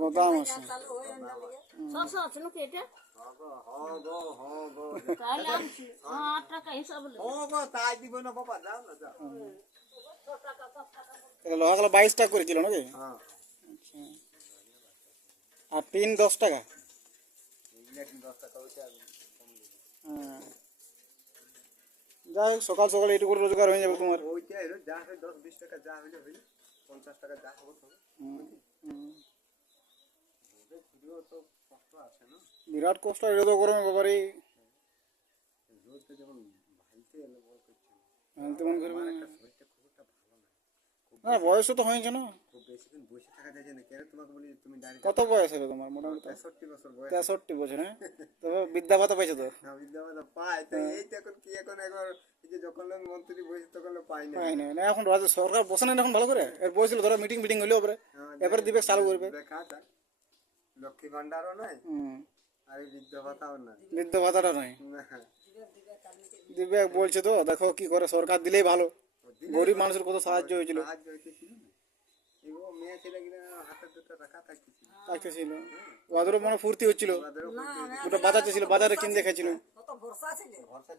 গোদাম আছে। ছশো আছে নাকি এটা? তাহলে আনছি 8 টাকা হিসাব হলো। তাই দিব না বাবা, যাও না যাও। লোহাগুলো 22 টাকা করে কিলো নাকি? হ্যাঁ, আচ্ছা। আর টিন 10 টাকা। এইগুলা কিন্তু 10 টাকা হইছে আর কম দিবে। হ্যাঁ। যাই হোক, সকাল সকাল এইটুকু রোজগার হয়ে যাবে তোমার। ওইটাই হলো, যা হয় 10-20 টাকা যা হইলে হইলে, 50 টাকা যা হবে হবে। রোদে ঘুরেও তো কষ্ট আছে না? বিরাট কষ্ট, এটা তো গরমে বাবারে। রোদটা যখন ভাইতে এলো বল করছে, তেমন করে আমার একটা শরীরটা খুব একটা ভালো না। না, বয়সও তো হয়েছে না। খুব বেশিক্ষণ বসে থাকা যায় না। কেন তোমাকে বলি, তুমি ডাইরেক্ট কত বয়স হলো তোমার? মোটামুটি 63 বছর বয়স। 63 বছর। হ্যাঁ, তবে বিদ্যা ভাতা পাইছো তো? আমি বিদ্যালয় পাই তো, এইটা এখন কি, এখন একবার এই যে যখন লোক মন্ত্রী বসে তখন লোক পাই না। পাই না, না এখন রাজ্য সরকার বসে না এখন ভালো করে। এর বয়সগুলো ধরো মিটিং মিটিং হইলেও পরে এবারে দিবে, চালু করবে। দেখা যায় লক্ষ্মী ভান্ডারও নাই, হুম, আর এই বৃদ্ধ ভাতাও নাই। বৃদ্ধ ভাতাটা নাই, না, দিবে বলছে তো। দেখো কি করে, সরকার দিলেই ভালো। গরিব মানুষের কত সাহায্য হয়েছিল। সাহায্য হইতেছিল না। এগুলো মেয়ে ছেলে কিনা হাতে দুটো টাকা থাকতেছিল, থাকতেছিল, ওদেরও মনে ফুর্তি হচ্ছিল, ওদেরও দুটো বাজার ছিল, বাজারে কিনতে খাইছিল। ভরসা